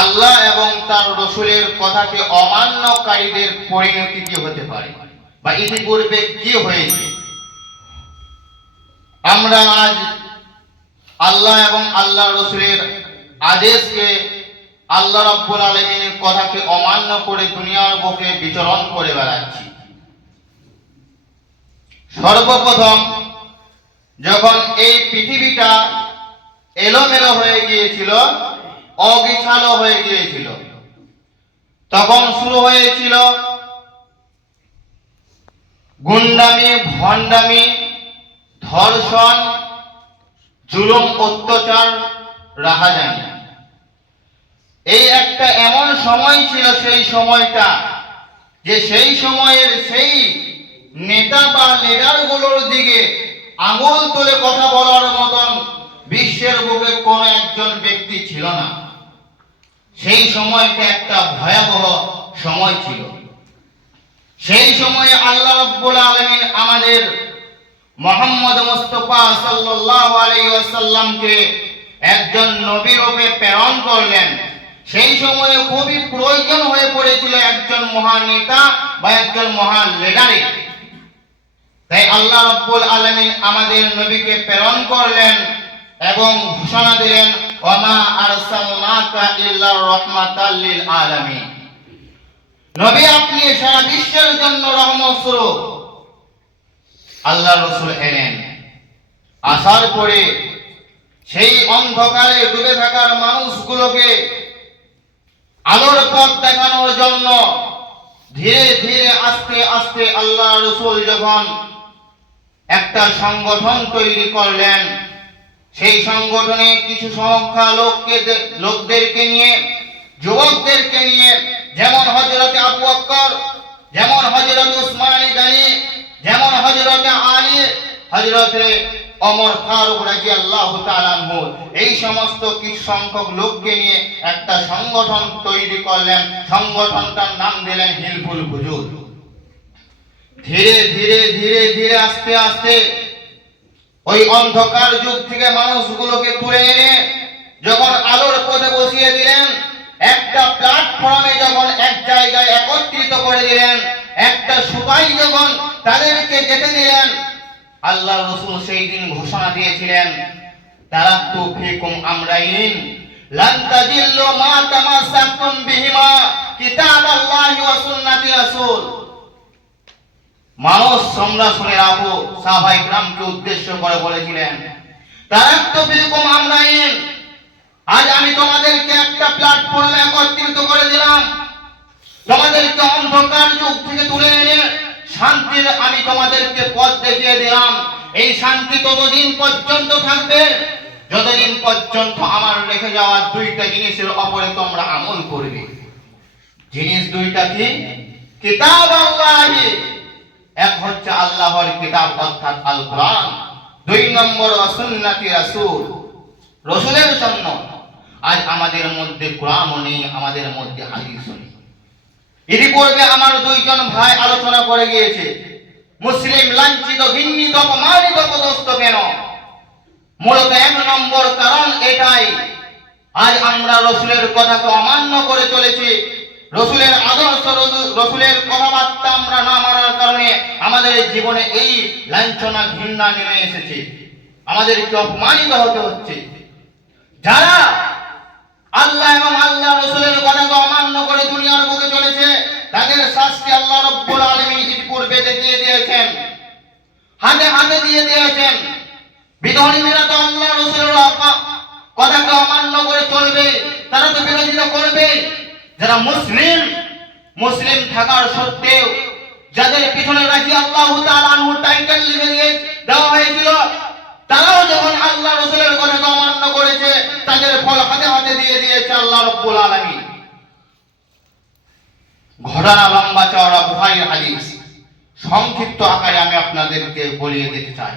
আল্লাহ এবং তার রসুলের কথাকে অমান্যকারীদের পরিণতি কি হতে পারে? বা ইতিপূর্বে কি হয়েছে? আমরা আজ আল্লাহ এবং আল্লাহ রসুলের আদেশকে আল্লাহ রব্বুল আলমিনের কথাকে অমান্য করে দুনিয়ার বুকে বিচরণ করে বেড়াচ্ছি। সর্বপ্রথম, যখন এই পৃথিবীটা এলোমেলো হয়ে গিয়েছিল অবিছালো হয়ে গিয়েছিল। তখন শুরু হয়েছিল গুন্ডামি, ভণ্ডামি, ধর্ষণ, জুলুম, অত্যাচার, রাহাজানি। এই একটা এমন সময় ছিল সেই সময়টা যে সেই সময়ের সেই নেতা বা লিডারগুলোর দিকে আঙুল তুলে কথা বলার মতন বিশ্বের বুকে কোন একজন ব্যক্তি ছিল না। সেই সময়টা একটা ভয়াবহ সময় ছিল। সেই সময়ে আল্লাহ রাব্বুল আলামিন আমাদের মোহাম্মদ মুস্তফা সাল্লাল্লাহু আলাইহি ওয়াসাল্লামকে একজন নবী রূপে প্রেরণ করলেন। সেই সময়ে খুবই প্রয়োজন হয়ে পড়েছিল একজন মহান নেতা বা একজন মহান লিডারের তাই আল্লাহ রাব্বুল আলামিন আমাদের নবীকে প্রেরণ করলেন এবং ঘোষণা দিলেন ওমা আরসালনাকা ইল্লা রাহমাতাল লিল আলামিন নবী আপনি সারা বিশ্বের জন্য রহমত স্বরূপ। আল্লাহ রসুল এলেন আসার পরে সেই অন্ধকারে ডুবে থাকার মানুষগুলোকে আলোর পথ দেখানোর জন্য ধীরে ধীরে আস্তে আস্তে আল্লাহ রসুল যখন একটা সংগঠন তৈরি করলেন সেই সংগঠনে কিছু সংখ্যা লোককে লোকদেরকে নিয়ে, যুবকদেরকে নিয়ে, যেমন হজরতে আবু বকর যেমন হজরত উসমান গানি, যেমন হজরতে আলী হজরতে অমর ফারুক তাআলা আনহু, এই সমস্ত কিছু সংখ্যক লোককে নিয়ে একটা সংগঠন তৈরি করলেন। সংগঠনটার নাম দিলেন হিলফুল হুজুর। ধীরে ধীরে ধীরে ধীরে, আস্তে আস্তে ওই অন্ধকার যুগ থেকে মানুষগুলোকে তুলে এনে যখন আলোর পথে বসিয়ে দিলেন, একটা প্ল্যাটফর্মে যখন এক জায়গায় একত্রিত করে দিলেন, একটা সুতাই যখন তাদেরকে যেতে দিলেন আল্লাহ রসুল সেই দিন ঘোষণা দিয়েছিলেন তারাক্তু ফিকুম আমরাইন, লান তাজিল্লু মা তামাসসাকতুম বিহিমা কিতাবাল্লাহি মানুষ তোমরা শুনে রাখো সাহাবাই গ্রামকে উদ্দেশ্য করে বলেছিলেন তারাক্ত বিরকম আমরাইন আজ আমি তোমাদেরকে একটা প্ল্যাটফর্মে একত্রিত করে দিলাম। তোমাদেরকে অন্ধকার যুগ থেকে তুলে এনে শান্তির আমি তোমাদেরকে পথ দেখিয়ে দিলাম। এই শান্তি ততদিন পর্যন্ত থাকবে। যতদিন পর্যন্ত আমার রেখে যাওয়া দুইটা জিনিসের অপরে তোমরা আমল করবে। জিনিস দুইটা কি? কিতাব আল্লাহি। এক হচ্ছে আল্লাহর কিতাব অর্থাৎ আল কোরআন দুই নম্বর সুন্নাতি রাসূল, রসুলের জন্য। আজ আমাদের মধ্যে কোরআনও নেই, আমাদের মধ্যে হাদিসও নেই। ইতিপূর্বে আমার দুইজন ভাই আলোচনা করে গিয়েছে, মুসলিম লাঞ্ছিত, ঘৃণিত, অপমানিত, পদস্থ কেন? মূলত এক নম্বর কারণ এটাই। আজ আমরা রসুলের কথাকে অমান্য করে চলেছি রসুলের আদর্শ রসুলের কথাবার্তা আমরা না মানার কারণে আমাদের জীবনে এই লাঞ্ছনা, ঘৃণা নেমে এসেছে। আমাদেরকে অপমানিত হতে হচ্ছে। যারা আল্লাহ এবং আল্লাহ রসুলের কথাকে অমান্য করে দুনিয়ার বুকে চলেছে, তাদের শাস্তি আল্লাহ রব্বুল আলামিন ইতিপূর্বে দেখিয়ে দিয়েছেন। হাতে হাতে দিয়ে দিয়েছেন। বিধর্মীরা তো আল্লাহ রসুলের কথাকে অমান্য করে চলবে, তারা তো বিরোধিতা করবে। যারা মুসলিম মুসলিম থাকার সত্ত্বেও যাদের পিছনে রাখি আল্লাহ টাইটেল লিখে দেওয়া হয়েছিল, তারাও যখন আল্লাহ রসুলের কথাকে অমান্য করেছে, তাদের ফল হাতে হাতে দিয়ে দিয়েছে আল্লাহ রব্বুল আলামিন। ঘটনা লম্বা চওড়া বুহারির হাদিস, সংক্ষিপ্ত আকারে আমি আপনাদেরকে বলিয়ে দিতে চাই।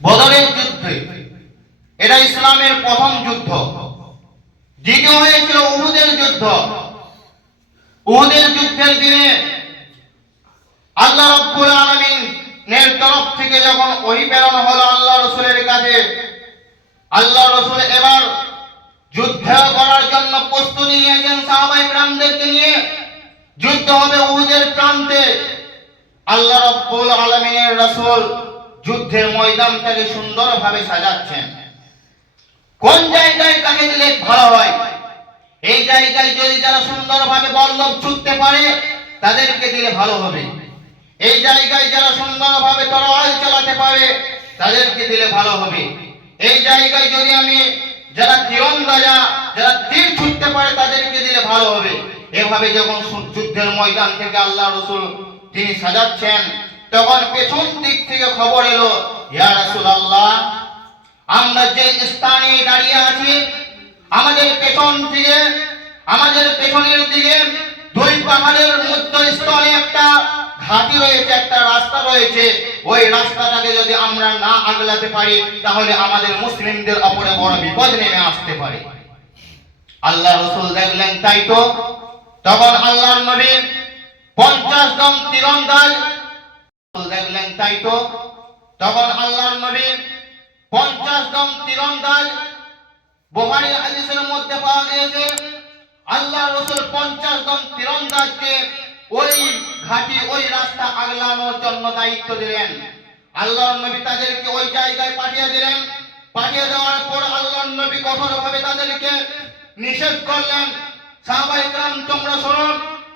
বদরের যুদ্ধে, এটা ইসলামের প্রথম যুদ্ধ। দ্বিতীয় হয়েছিল উহুদের যুদ্ধ। উহুদের যুদ্ধের দিনে আল্লাহ রব্বুল আলমিন তরফ থেকে যখন ওই প্রেরণ হলো আল্লাহ রসুলের কাছে, আল্লাহ রসুল এবার যুদ্ধ করার জন্য প্রস্তুতি নিয়েছেন সাহাবাই গ্রামদেরকে নিয়ে। যুদ্ধ হবে উহুদের প্রান্তে। আল্লাহ রব্বুল আলমিনের রসুল যুদ্ধের ময়দানটাকে সুন্দরভাবে সাজাচ্ছেন। কোন জায়গায় কাকে দিলে ভালো হয়? এই জায়গায় যদি যারা সুন্দরভাবে বল্লভ ছুটতে পারে, তাদেরকে দিলে ভালো হবে। এই জায়গায় যারা সুন্দরভাবে তরোয়াল চালাতে পারে, তাদেরকে দিলে ভালো হবে। এই জায়গায় যদি আমি যারা তীরন্দাজা, যারা তীর ছুটতে পারে, তাদেরকে দিলে ভালো হবে। এভাবে যখন যুদ্ধের ময়দান থেকে আল্লাহ রসুল তিনি সাজাচ্ছেন, তখন পেছন দিক থেকে খবর এলো, ইয়া রাসূলুল্লাহ আমরা যে স্থানে দাঁড়িয়ে আছি, আমাদের পেছন দিকে, আমাদের পেছনের দিকে দুই পাহাড়ের মধ্যস্থলে একটা ঘাটি রয়েছে, একটা রাস্তা রয়েছে। ওই রাস্তাটাকে যদি আমরা না আগলাতে পারি, তাহলে আমাদের মুসলিমদের অপরে বড় বিপদ নেমে আসতে পারে। আল্লাহ রসুল দেখলেন, তাই তো? তখন আল্লাহর নবী পঞ্চাশ জন তীরন্দাজ দেখলেন, তাই তো? তখন আল্লাহর নবী পঞ্চাশ দম তীরন্দাজ বোহারি হাদিসের মধ্যে পাওয়া গিয়েছে। আল্লাহ রসুল পঞ্চাশ দম তীরন্দাজকে ওই ঘাটি, ওই রাস্তা আগলানোর জন্য দায়িত্ব দিলেন। আল্লাহ নবী তাদেরকে ওই জায়গায় পাঠিয়ে দিলেন। পাঠিয়ে দেওয়ার পর আল্লাহ নবী কঠোর ভাবে তাদেরকে নিষেধ করলেন। সাহাবা ইকরাম তোমরা শোনো,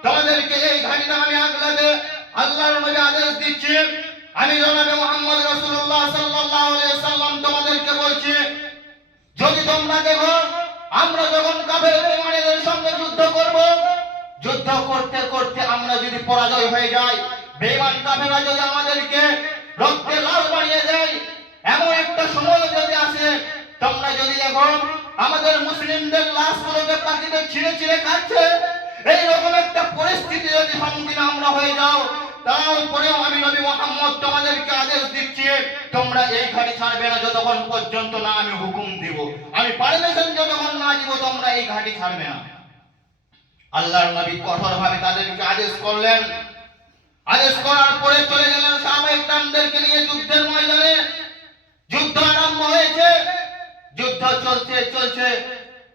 তোমাদেরকে এই ঘাটিটা আমি আগলাতে আল্লাহর নবী আদেশ দিচ্ছি। আমি জনাবে মোহাম্মদ রসুল যুদ্ধ করতে করতে আমরা যদি পরাজয় হয়ে যাই, বেঈমান কাফেররা যদি আমাদেরকে রক্তে লাল বানিয়ে দেয়, এমন একটা সময় যদি আসে, তোমরা যদি দেখো, আমাদের মুসলিমদের লাশগুলোকে পাখিতে ছিঁড়ে ছিঁড়ে খাচ্ছে এই রকম একটা পরিস্থিতি যদি সম্মুখীন আমরা হয়ে যাও, তারপরেও আমি নবী মোহাম্মদ তোমাদেরকে আদেশ দিচ্ছি, তোমরা এই ঘাটি ছাড়বে না, যতক্ষণ পর্যন্ত না আমি হুকুম দিব। আমি পারমিশন যতক্ষণ না দিব, তোমরা এই ঘাটি ছাড়বে না। আল্লাহর নবী কঠোরভাবে তাদেরকে আদেশ করলেন। আদেশ করার পরে চলে গেলেন সাহাবায়ে নামদেরকে নিয়ে যুদ্ধের ময়দানে। যুদ্ধ আরম্ভ হয়েছে। যুদ্ধ চলছে চলছে।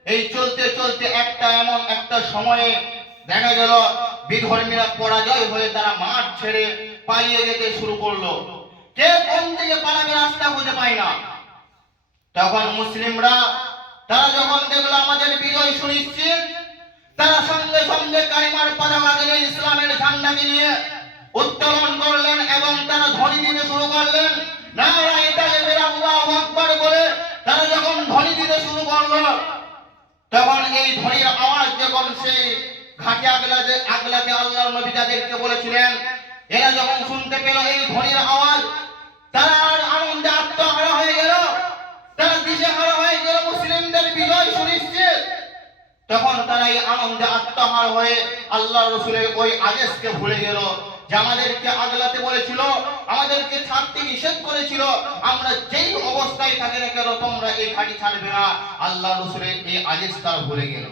এই চলতে চলতে একটা এমন একটা সময়ে দেখা গেল, বিধর্মীরা পরাজয় হয়ে তারা মাঠ ছেড়ে পালিয়ে যেতে শুরু করল। কে কোন দিকে পালাবে রাস্তা খুঁজে পায় না। তখন মুসলিমরা, তারা যখন দেখল আমাদের বিজয় সুনিশ্চিত তারা সঙ্গে সঙ্গে কালিমার পতাকা নিয়ে ইসলামের ঝান্ডাকে নিয়ে উত্তোলন করলেন এবং তারা ধ্বনি দিতে শুরু করলেন। তারা যখন দিতে শুরু করল, তখন এই আওয়াজ যখন সেই বলেছিলেন যখন শুনতে পেল এই আওয়াজ, তারা আর হয়ে গেল। তারা হয়ে মুসলিমদের বিজয় সুনিশ্চিত। তখন তারা এই আনন্দে আত্মহার হয়ে আল্লাহ রসুলের ওই আদেশকে ভুলে গেল যে আমাদেরকে আগলাতে বলেছিল, আমাদেরকে ছাড়তে নিষেধ করেছিল। আমরা যেই অবস্থায় থাকি না কেন তোমরা এই ঘাটি ছাড়বে না। আল্লাহ রসুলের এই আদেশ তারা ভুলে গেল।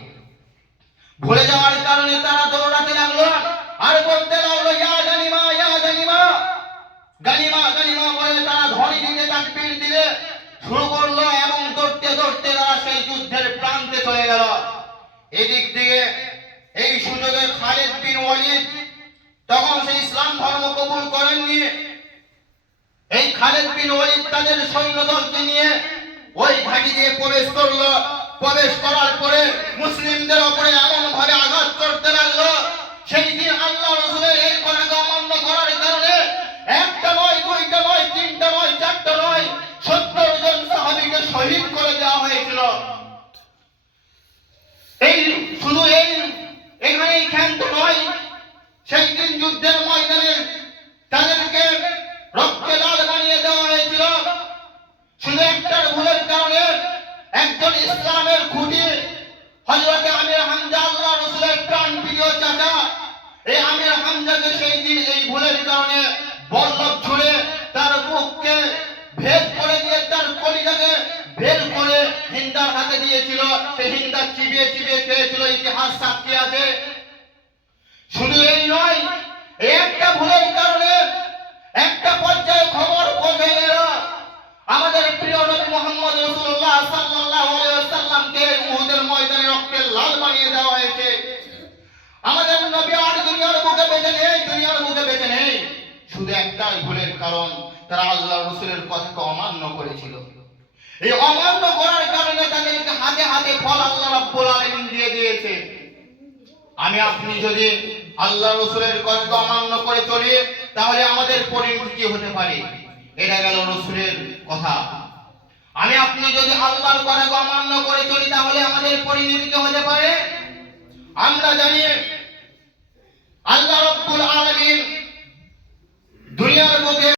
ভুলে যাওয়ার কারণে তারা দৌড়াতে লাগল। আর বলতে লাগল, ইয়া গানিমা ইয়া গানিমা। গানিমা গানিমা বলে তারা ধ্বনি দিতে তাকবীর দিলে শুরু করল এবং দৌড়তে দৌড়তে তারা সেই যুদ্ধের প্রান্তে চলে গেল। এদিক দিয়ে এই সুযোগে খালেদ বিন ওয়ালিদ তখন সেই ইসলাম ধর্ম কবুল করেননি এই খালেদ বিন ওয়ালিদ তাদের সৈন্য দলকে নিয়ে ওই ঘাটি দিয়ে প্রবেশ করল। প্রবেশ করার পরে মুসলিমদের ওপরে এমন ভাবে আঘাত করতে লাগল সেই দিন আল্লাহ রসুলের এই কথাকে অমান্য করার কারণে একটা নয় দুইটা নয় তিনটা নয় চারটা নয় সত্তর জন সাহাবিকে শহীদ করে দেওয়া হয়েছিল এই শুধু এই এখানেই ক্ষান্ত নয় সেই দিন যুদ্ধের ময়দানে তাদেরকে রক্তে লাল বানিয়ে দেওয়া হয়েছিল শুধু একটা ভুলের কারণে একজন ইসলামের খুঁটি হজরতে আমির হামজা আল্লাহ রসুলের প্রাণ প্রিয় চাচা এই আমির হামজাকে সেই দিন এই ভুলের কারণে বল্লভ ছুড়ে তার বুককে ভেদ করে দিয়ে তার কলিজাকে বের করে হিন্দার হাতে দিয়েছিল সে হিন্দা চিবিয়ে চিবিয়ে খেয়েছিল, ইতিহাস সাক্ষী আছে। শুধু এই নয়, একটা ভুলের কারণে একটা পর্যায়ে খবর পৌঁছে আমাদের প্রিয় নবী মোহাম্মদ রাসূলুল্লাহ সাল্লাল্লাহু আলাইহি ওয়াসাল্লামকে উহুদের ময়দানে রক্তে লাল বানিয়ে দেওয়া হয়েছে? আমাদের নবী আর দুনিয়ার বুকে বেঁচে নেই, দুনিয়ার বুকে বেঁচে নেই। শুধু একটাই ভুলের কারণ, তারা আল্লাহ রসুলের কথাকে অমান্য করেছিল। এই অমান্য করার কারণে তাদেরকে হাতে হাতে ফল আল্লাহ রাব্বুল আলামিন দিয়ে দিয়েছে। আমি, আপনি যদি আল্লাহ রসুলের কথাকে অমান্য করে চলি, তাহলে আমাদের পরিণতি কি হতে পারে? এটা গেল রসুলের কথা। আমি, আপনি যদি আল্লাহর কথাকে অমান্য করে চলি, তাহলে আমাদের পরিণতি কি হতে পারে? আমরা জানি আল্লাহ রব্বুল আলামিন দুনিয়ার বুকে